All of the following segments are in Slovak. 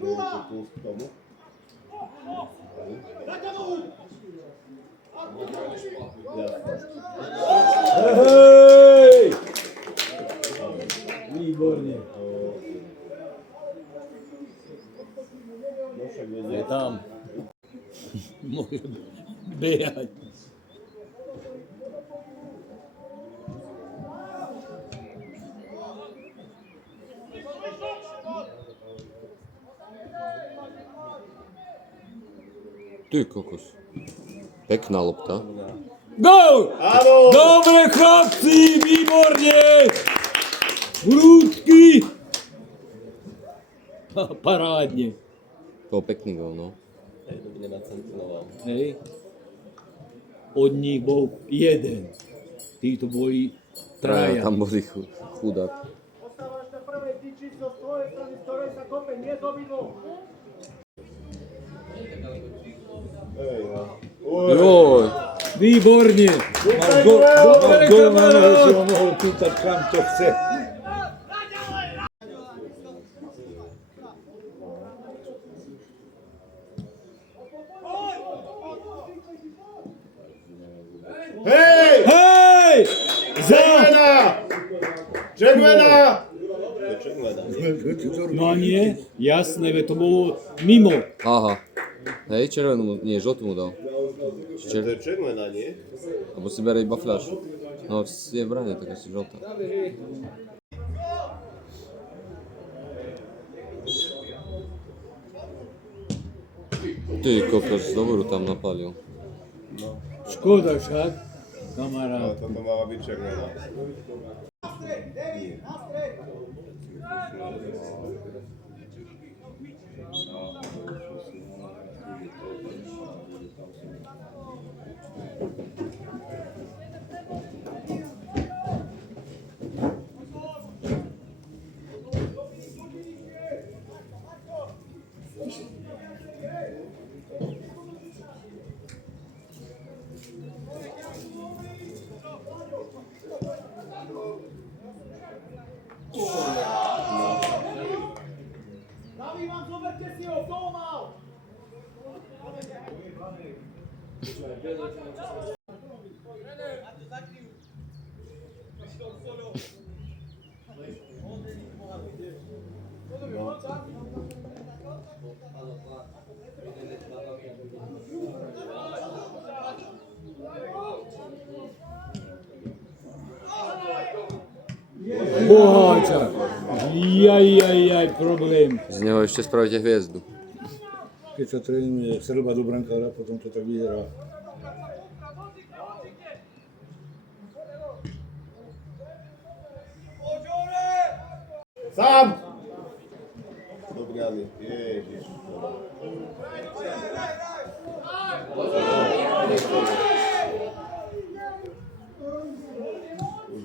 Puść tomu. Hej! Výborne. Je tam. Môže behať. Ty kokos. Pekná lopta. Gól! Áno! Dobre chlapci, výborne! Prúdky! Parádne. To pekný gól, no. Hej. Od nich bol jeden. Títo boli traja. Tam boli chudák. Ostávaš na prvej tyči zo svojej strany, z ktorej sa kope, nie z obidvoch. Hej, no. Joj! Výborne. Gól máme, že si ho mohol pýtať, kam to chce. Hej! Hej! Za! Červená! No nie, jasné, veď to bolo mimo. Aha. Hej, červenú mu, nie, žltú mu dal. To je červená, nie? Alebo si bere iba fľaš. No, je v bráne, tak asi žltá. Ty kokos, dobrú tam napálil. Škoda však, No, kamarát. toto mala byť červená. Pravý vám, zoberte si ho, kto ho mal? Boháča. Jaj, problém. Z neho ešte spravíte hviezdu. Keď sa trénuje strelba do brankára, potom to tak vyhrá. Sám! Dobrý, Ani. Ježiš.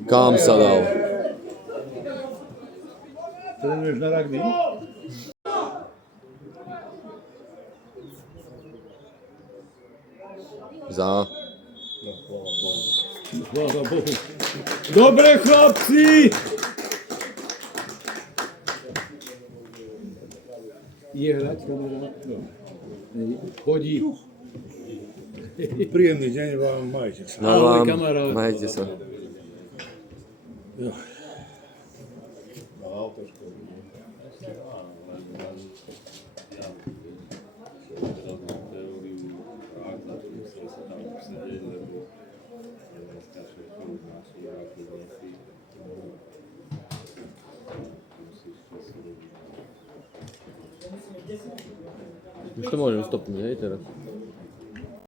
Kam sa dal? Trénuješ na rugby? Za. Chvála Bohu. Dobre chlapci! Je hrať, kamarát? No. Chodí. Príjemný deň vám, majte sa. No Ahoj, vám, kamarát. majte sa. Jo. Na autoškolu. Už to môžem stopnúť, hej, teraz.